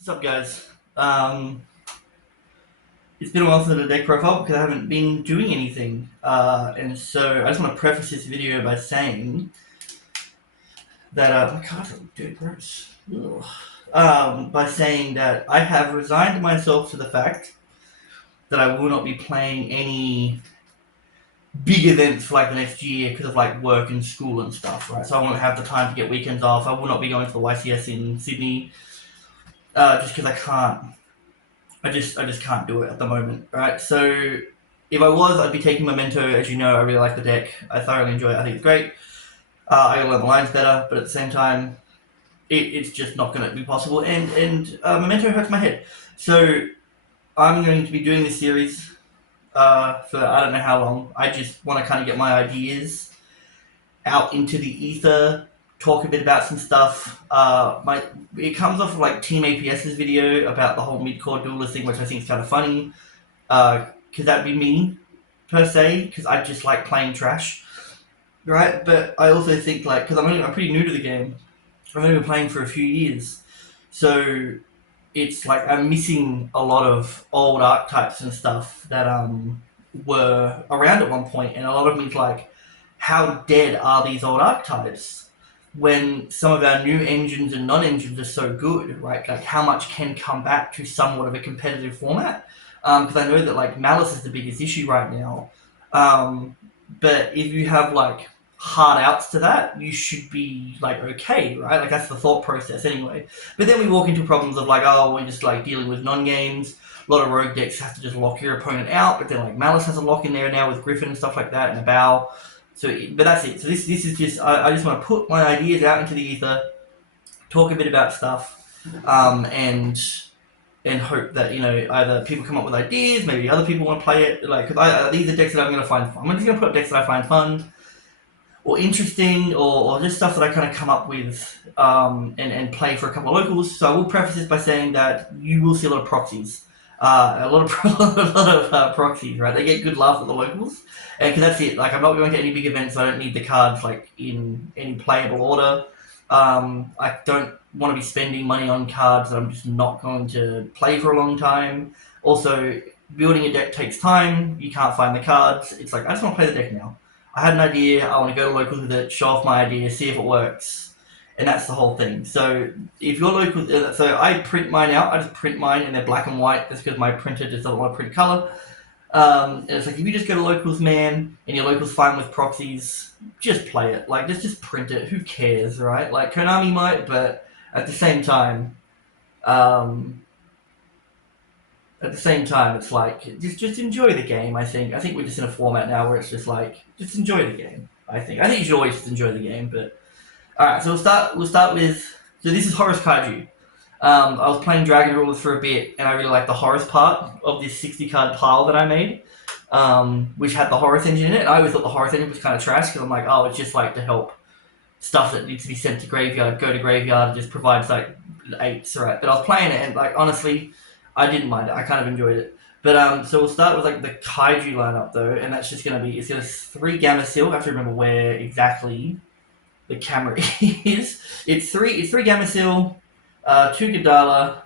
What's up, guys? It's been a while since I did a deck profile because I haven't been doing anything. And so I just want to preface this video by saying that, my cards are dirty gross. Ugh. By saying that I have resigned myself to the fact that I will not be playing any big events for like the next year because of like work and school and stuff, right? So I won't have the time to get weekends off. I will not be going to the YCS in Sydney, just because I can't. I just can't do it at the moment, right? So if I was, I'd be taking Memento. As you know, I really like the deck. I thoroughly enjoy it. I think it's great. I gotta learn the lines better, but at the same time, it's just not going to be possible. And Memento hurts my head. So I'm going to be doing this series for I don't know how long. I just want to kind of get my ideas out into the ether, talk a bit about some stuff. It comes off of like Team APS's video about the whole mid-core duelist thing, which I think is kind of funny. Because that'd be me, per se, because I just like playing trash, right? But I also think like, because I'm pretty new to the game. I've only been playing for a few years, so it's like I'm missing a lot of old archetypes and stuff that were around at one point, and a lot of me is like, how dead are these old archetypes when some of our new engines and non-engines are so good, right? Like how much can come back to somewhat of a competitive format? Because I know that like Malice is the biggest issue right now. But if you have like hard outs to that, you should be like okay, right? Like that's the thought process anyway. But then we walk into problems of like, oh, we're just like dealing with non-games. A lot of rogue decks have to just lock your opponent out, but then like Malice has a lock in there now with Griffin and stuff like that and a bow. So, but that's it. So this is just I just want to put my ideas out into the ether, talk a bit about stuff, and hope that either people come up with ideas, maybe other people want to play it. Like, because these are decks that I'm going to find fun. I'm just going to put up decks that I find fun or interesting, or just stuff that I kind of come up with and play for a couple of locals. So I will preface this by saying that you will see a lot of proxies. A lot of proxies, right? They get good love at the locals, and because that's it. Like I'm not going to any big events, so I don't need the cards like in any playable order. I don't want to be spending money on cards that I'm just not going to play for a long time. Also, building a deck takes time. You can't find the cards. It's like I just want to play the deck now. I had an idea. I want to go to locals with it, show off my idea, see if it works, and that's the whole thing. So if you're local, so I print mine out. I just print mine, and they're black and white. That's because my printer just doesn't want to print color. And it's like if you just go to locals, man, and your locals fine with proxies, just play it. Like just print it. Who cares, right? Like Konami might, but at the same time, it's like just enjoy the game. I think we're just in a format now where it's just like just enjoy the game. I think you should always just enjoy the game. But all right, so we'll start with so this is Horus Kaiju. I was playing Dragon Rulers for a bit, and I really liked the Horus part of this 60 card pile that I made, which had the Horus engine in it. And I always thought the Horus engine was kind of trash because I'm like, oh, it's just like to help stuff that needs to be sent to graveyard, go to graveyard, it just provides like eights, right? But I was playing it, and like honestly, I didn't mind it. I kind of enjoyed it. But so we'll start with like the Kaiju lineup though, and that's just gonna be it's gonna 3 Gamma Seal. I have to remember where exactly the camera is. It's three Gamma Seal, 2 Gadala,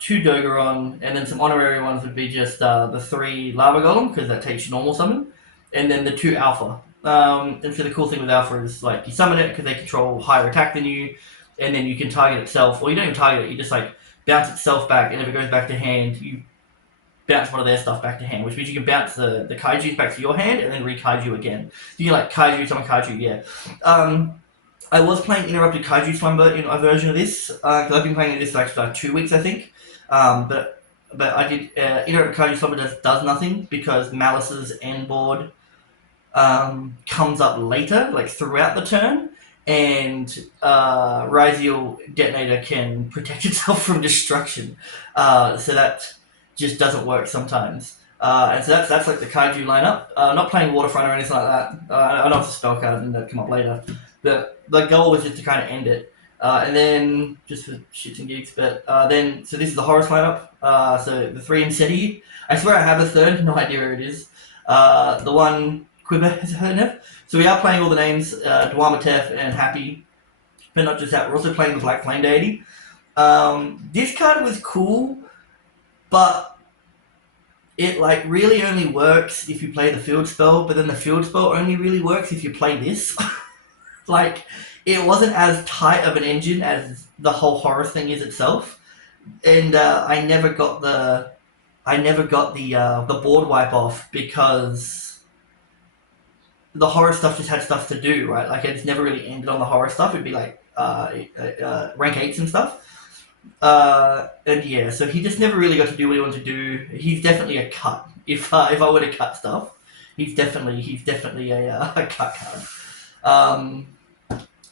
2 Dogeron, and then some honorary ones would be just the 3 Lava Golem because that takes your normal summon, and then the 2 Alpha. And so the cool thing with Alpha is like you summon it because they control higher attack than you, and then you can target itself, or you don't even target it. You just like bounce itself back, and if it goes back to hand, you bounce one of their stuff back to hand, which means you can bounce the Kaijus back to your hand and then re-Kaiju again. You can like Kaiju, summon Kaiju, yeah. I was playing Interrupted Kaiju Slumber in a version of this, because I've been playing this for like 2 weeks, I think. But I did, Interrupted Kaiju Slumber does nothing, because Malice's end board comes up later, like throughout the turn, and Ryziel Detonator can protect itself from destruction. So that just doesn't work sometimes. And so that's like the Kaiju lineup. Not playing Waterfront or anything like that. I know it's a spell card and that'll come up later. But the goal was just to kind of end it. And then, just for shits and gigs, but then, so this is the Horus lineup. So the 3 Inseti. I swear I have a third, no idea where it is. The one, Quiver, has heard of. So we are playing all the names, Dwamatef and Happy. But not just that, we're also playing the Black Flame Deity. This card was cool, but it like really only works if you play the field spell, but then the field spell only really works if you play this. Like, it wasn't as tight of an engine as the whole Horus thing is itself, and I never got the board wipe off because the horror stuff just had stuff to do, right? Like, it just never really ended on the horror stuff. It'd be like rank 8s and stuff. And yeah, so he just never really got to do what he wanted to do. He's definitely a cut. If I were to cut stuff, he's definitely a cut card.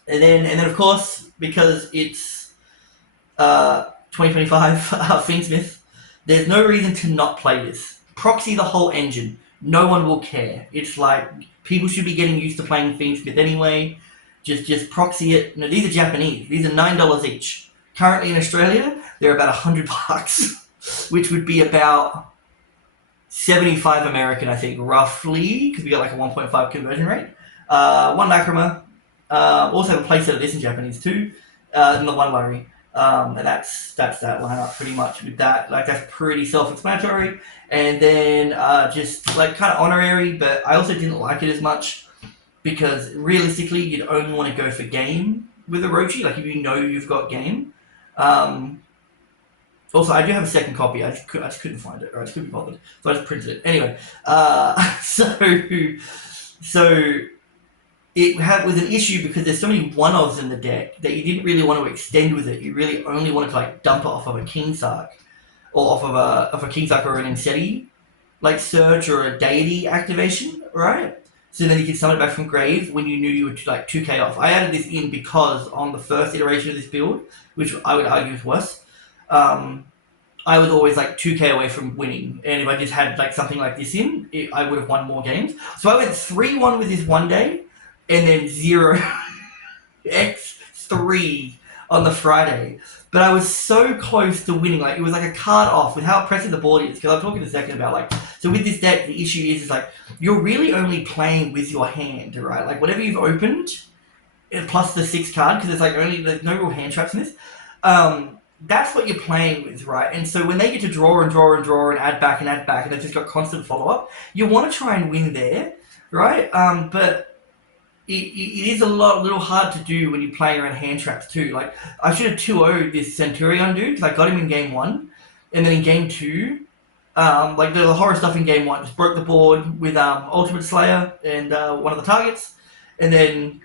And then of course, because it's 2025 Fiend Smith, there's no reason to not play this. Proxy the whole engine. No one will care. It's like, people should be getting used to playing Fiend Smith anyway. Just proxy it. No, these are Japanese. These are $9 each. Currently in Australia, they're about $100, which would be about 75 American, I think, roughly, because we got like a 1.5 conversion rate. One Lacrima. Also have a playset of this in Japanese too, and the one Larry. And that's that lineup pretty much with that. Like, that's pretty self-explanatory. And then just like kind of honorary, but I also didn't like it as much because realistically you'd only want to go for game with Orochi, like if you know you've got game. Also, I do have a second copy. I just couldn't find it, or I just couldn't be bothered, so I just printed it anyway. So it was an issue because there's so many one-offs in the deck that you didn't really want to extend with it. You really only wanted to like dump it off of a King Sark, or off of a King Sark or an Inseti, like Surge or a Deity activation, right? So then you could summon it back from grave when you knew you were like 2k off. I added this in because on the first iteration of this build, which I would argue is worse, I was always like 2k away from winning, and if I just had like something like this in, I would have won more games. So I went 3-1 with this one day, and then 0x3 on the Friday. But I was so close to winning. Like, it was like a card off with how oppressive the board is. Because I'm talking a second about, like, so with this deck, the issue is like, you're really only playing with your hand, right? Like, whatever you've opened, plus the 6 card, because there's no real hand traps in this. That's what you're playing with, right? And so when they get to draw and draw and draw and add back, and they've just got constant follow-up, you want to try and win there, right? But it is a little hard to do when you're playing around hand traps too. Like, I should have 2-0'd this Centurion dude, because I got him in game 1, and then in game 2, like the horror stuff in game 1, just broke the board with Ultimate Slayer and one of the targets, and then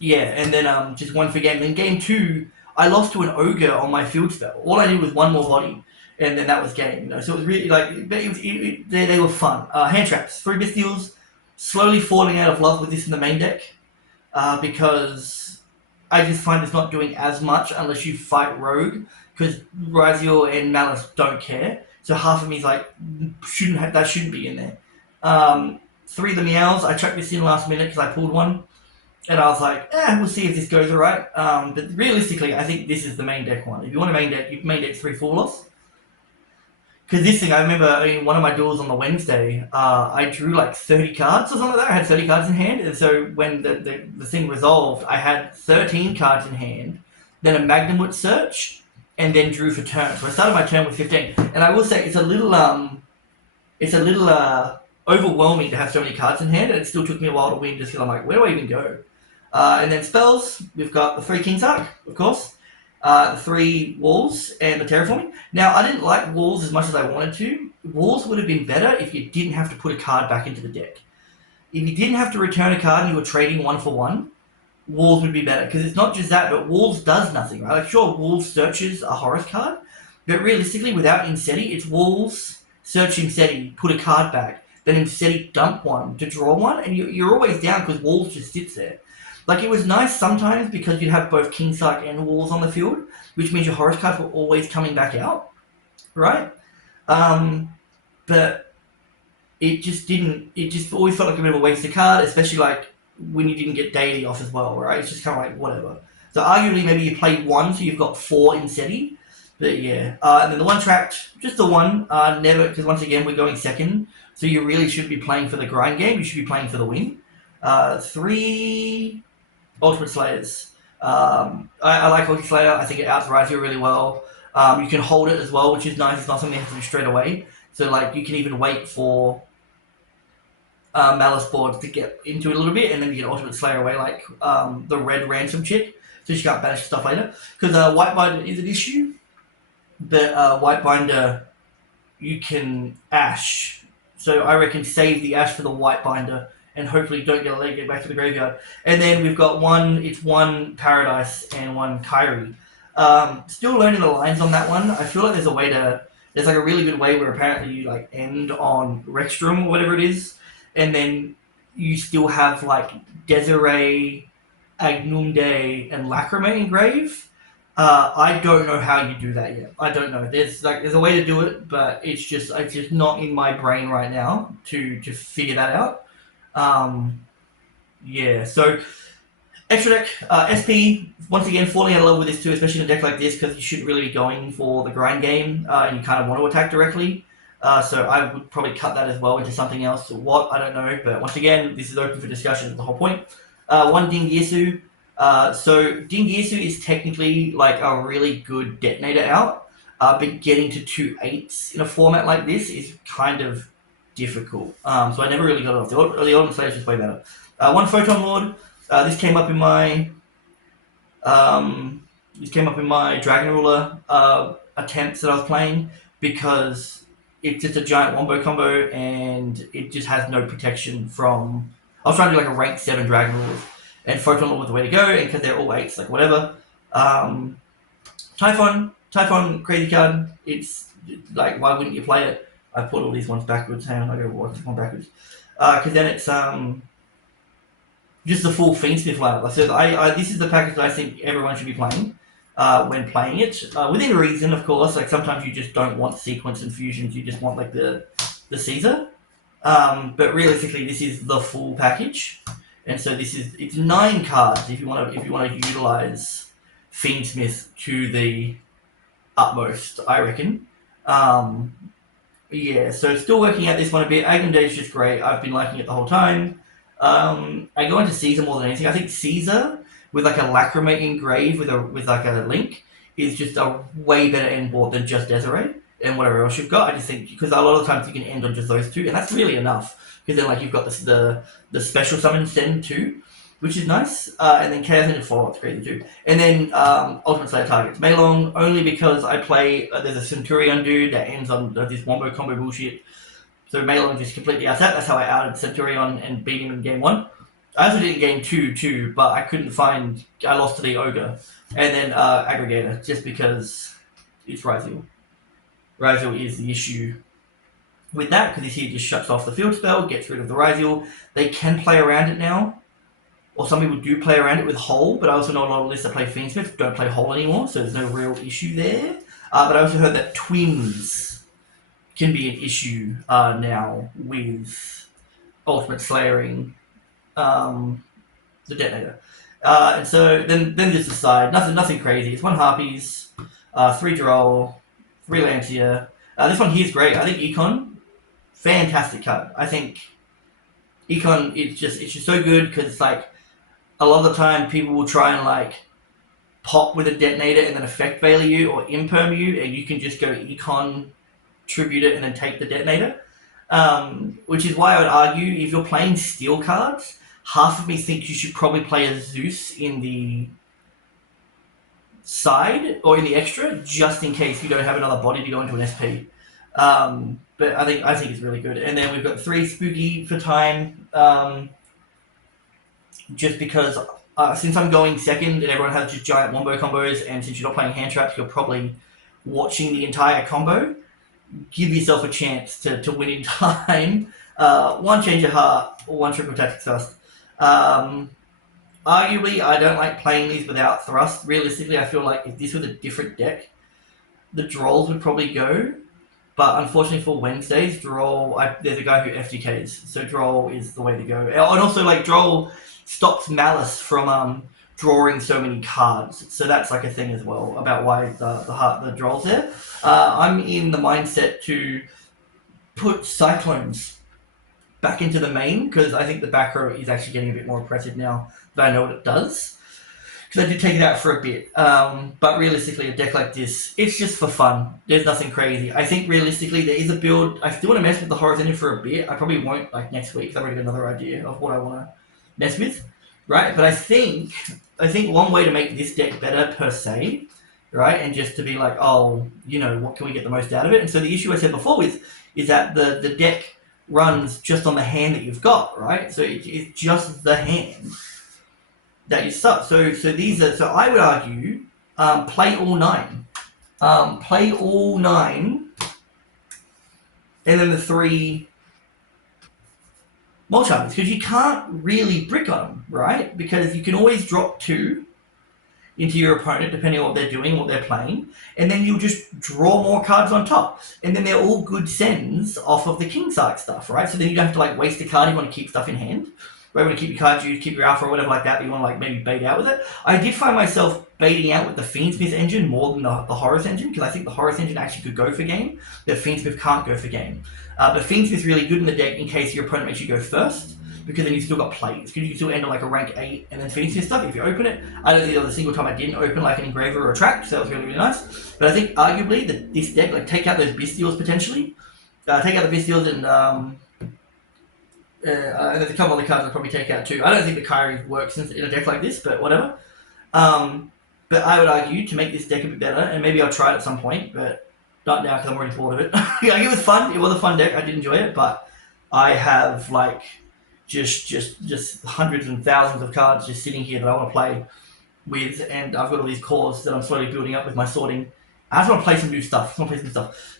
just won for game. In game 2, I lost to an ogre on my field spell. All I did was one more body, and then that was game. You know, so it was really like they were fun. Hand traps, 3 Bestials. Slowly falling out of love with this in the main deck, because I just find it's not doing as much unless you fight Rogue, because Raziel and Malice don't care. So half of me is like, that shouldn't be in there. 3 of the Meows, I chucked this in last minute because I pulled one, and I was like, we'll see if this goes alright. But realistically, I think this is the main deck one. If you want a main deck, you main deck 3 Full Loss. Because this thing, I remember in one of my duels on the Wednesday, I drew like 30 cards or something like that. I had 30 cards in hand, and so when the thing resolved, I had 13 cards in hand, then a Magnumwood Search, and then drew for turn. So I started my turn with 15. And I will say, it's a little overwhelming to have so many cards in hand, and it still took me a while to win, just because I'm like, where do I even go? And then spells, we've got the 3 King Sark, of course. The 3 walls and the terraforming. Now, I didn't like walls as much as I wanted to. Walls would have been better if you didn't have to put a card back into the deck. If you didn't have to return a card and you were trading 1 for 1, walls would be better. Because it's not just that, but walls does nothing, right? Like, sure, walls searches a Horus card, but realistically, without Inseti, it's walls, search Inseti, put a card back, then Inseti dump 1 to draw 1, and you're always down because walls just sits there. Like, it was nice sometimes because you'd have both King Sark and Walls on the field, which means your Horus cards were always coming back out, right? But it just always felt like a bit of a wasted card, especially like when you didn't get Deity off as well, right? It's just kind of like, whatever. So arguably, maybe you played 1, so you've got 4 in SETI. But yeah, and then the 1 tracked, just the 1, never, because once again, we're going second, so you really should be playing for the grind game, you should be playing for the win. 3... Ultimate Slayers. I like Hockey Slayer. I think it outs Raziel really well. You can hold it as well, which is nice. It's not something you have to do straight away. So like you can even wait for Malice board to get into it a little bit, and then you can Ultimate Slayer away like the red ransom chick, so she can't banish stuff later. Because White Binder is an issue, but White Binder you can Ash. So I reckon save the Ash for the White Binder, and hopefully don't get back to the graveyard. And then we've got one Paradise and one Kyrie. Still learning the lines on that one. I feel like there's like a really good way where apparently you like end on Rexstrom or whatever it is, and then you still have like Desiree, Agnumde, and Lacrime engrave. I don't know how you do that yet. I don't know. There's a way to do it, but it's just not in my brain right now to figure that out. Yeah. So extra deck SP once again falling out of love with this too, especially in a deck like this because you shouldn't really be going for the grind game and you kind of want to attack directly. So I would probably cut that as well into something else. What I don't know, but once again, this is open for discussion. That's the whole point. One Dingirsu. So Dingirsu is technically like a really good detonator out, but getting to 2 8s in a format like this is kind of difficult. So I never really got it off. The Ultimate Slayer is just way better. One Photon Lord. This came up in my Dragon Ruler attempts that I was playing because it's just a giant wombo combo and it just has no protection from. I was trying to do like a rank 7 Dragon Rulers, and Photon Lord was the way to go, and because they're all 8s, like whatever. Typhon, crazy card. It's like, why wouldn't you play it? I put all these ones backwards. Hang on, I gotta watch this one backwards. Because then it's just the full Fiend Smith lineup. So this is the package that I think everyone should be playing when playing it. Within reason, of course. Like sometimes you just don't want sequence and fusions. You just want like the Caesar. But realistically, this is the full package, and so it's 9 cards if you want to utilize Fiend Smith to the utmost, I reckon. Yeah, so still working out this one a bit. Agam Day is just great. I've been liking it the whole time. I go into Caesar more than anything. I think Caesar with like a Lacrime engrave with like a link is just a way better end board than just Desiree and whatever else you've got. I just think because a lot of times you can end on just those 2, and that's really enough. Because then like you've got the special summon send too, which is nice. And then Chaos Ninja follow-up's crazy too. And then Ultimate Slayer targets Meilong only because I play there's a Centurion dude that ends on this wombo combo bullshit. So Meilong just completely outsat. That's how I outed Centurion and beat him in game 1. I also did in game 2 too, but I couldn't find. I lost to the Ogre, and then Aggregator just because it's Raziel. Raziel is the issue with that because he just shuts off the field spell, gets rid of the Raziel. They can play around it now, or some people do play around it with Hole, but I also know a lot of lists that play Fiend Smith don't play Hole anymore, so there's no real issue there. But I also heard that Twins can be an issue now with Ultimate Slayering the Detonator. And so then just the side, nothing crazy. It's 1 Harpies, 3 Droll, 3 Lancia. This one here is great. I think Econ, fantastic card. I think Econ it's just so good because it's like a lot of the time people will try and like pop with a detonator and then effect value you or imperm you, and you can just go Econ, tribute it, and then take the detonator. Which is why I would argue if you're playing steel cards, half of me thinks you should probably play a Zeus in the side or in the extra, just in case you don't have another body to go into an SP. But I think it's really good. And then we've got 3 Spooky for time, just because since I'm going second and everyone has just giant wombo combos, and since you're not playing hand traps, you're probably watching the entire combo. Give yourself a chance to win in time. 1 Change of Heart, or 1 Triple Tactic Thrust. Arguably, I don't like playing these without Thrust. Realistically, I feel like if this was a different deck, the Drolls would probably go. But unfortunately for Wednesdays, Droll, there's a guy who FTKs, so Droll is the way to go. And also, like, Droll stops Malice from drawing so many cards. So that's like a thing as well about why the Droll's there. I'm in the mindset to put Cyclones back into the main because I think the back row is actually getting a bit more impressive now that I know what it does. because I did take it out for a bit. But realistically, a deck like this, it's just for fun. There's nothing crazy. I think realistically, there is a build. I still want to mess with the Horus engine for a bit. I probably won't like next week. I've already got another idea of what I want to mess with, right? But I think one way to make this deck better per se, right, and just to be like, oh, you know, what can we get the most out of it? And so the issue I said before is that the deck runs just on the hand that you've got, right? So it's just the hand that you start. So these are. So I would argue, play all 9, play all 9, and then the 3 mulch armies, because you can't really brick on them, right? Because you can always drop 2 into your opponent depending on what they're doing, what they're playing, and then you'll just draw more cards on top, and then they're all good sends off of the King Sark stuff, right? So then you don't have to like waste a card. You want to keep stuff in hand. Right, you want to keep your Kaiju, keep your Alpha or whatever like that, but you want to like maybe bait out with it. I did find myself baiting out with the Fiend Smith engine more than the Horus engine, because I think the Horus engine actually could go for game, but Fiend Smith can't go for game. But Fiend Smith's really good in the deck in case your opponent makes you go first, because then you've still got plays, because you can still end on like a rank 8 and then Fiend Smith stuff if you open it. I don't think there was a single time I didn't open like an Engraver or a Tract, so that was really, really nice. But I think arguably that this deck, like take out those Bestials potentially, take out the Bestials and there's a couple other cards I'll probably take out too. I don't think the Kaiju works in a deck like this, but whatever. But I would argue to make this deck a bit better, and maybe I'll try it at some point, but not now because I'm already bored of it. Like, it was fun. It was a fun deck. I did enjoy it, but I have like just hundreds and thousands of cards just sitting here that I want to play with, and I've got all these cores that I'm slowly building up with my sorting. I just want to play some new stuff.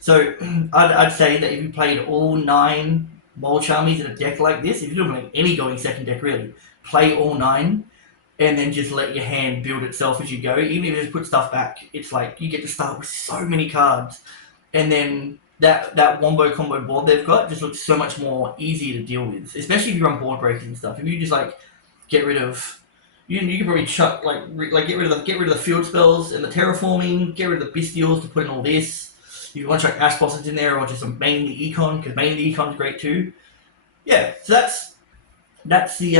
So I'd say that if you played all 9 mulch armies in a deck like this, if you're doing any going second deck really, play all 9 and then just let your hand build itself as you go. Even if you just put stuff back, it's like you get to start with so many cards, and then that wombo combo board they've got just looks so much more easier to deal with, especially if you run board breakers and stuff. If you just like get rid of, you can probably chuck get rid of the field spells and the terraforming, get rid of the bestials to put in all this. If you want to chuck Ash Bosses in there, or just mainly Econ, because mainly Econ is great too. Yeah, so that's the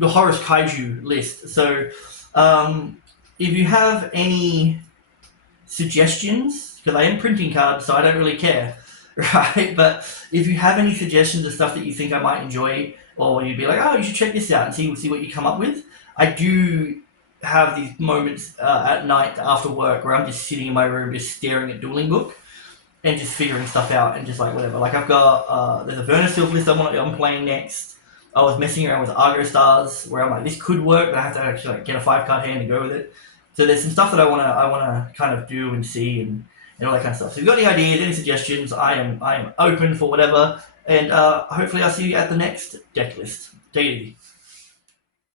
Horus Kaiju list. So if you have any suggestions, because I am printing cards, so I don't really care, right? But if you have any suggestions of stuff that you think I might enjoy, or you'd be like, oh, you should check this out and see what you come up with, I do have these moments at night after work where I'm just sitting in my room just staring at Dueling Book and just figuring stuff out and just like whatever. Like I've got there's a Vernisylph list I'm playing next. I was messing around with Argo Stars where I'm like, this could work, but I have to actually like get a 5-card hand and go with it. So there's some stuff that I wanna kind of do and see and all that kind of stuff. So if you've got any ideas, any suggestions, I am open for whatever, and hopefully I'll see you at the next deck list. Take it easy.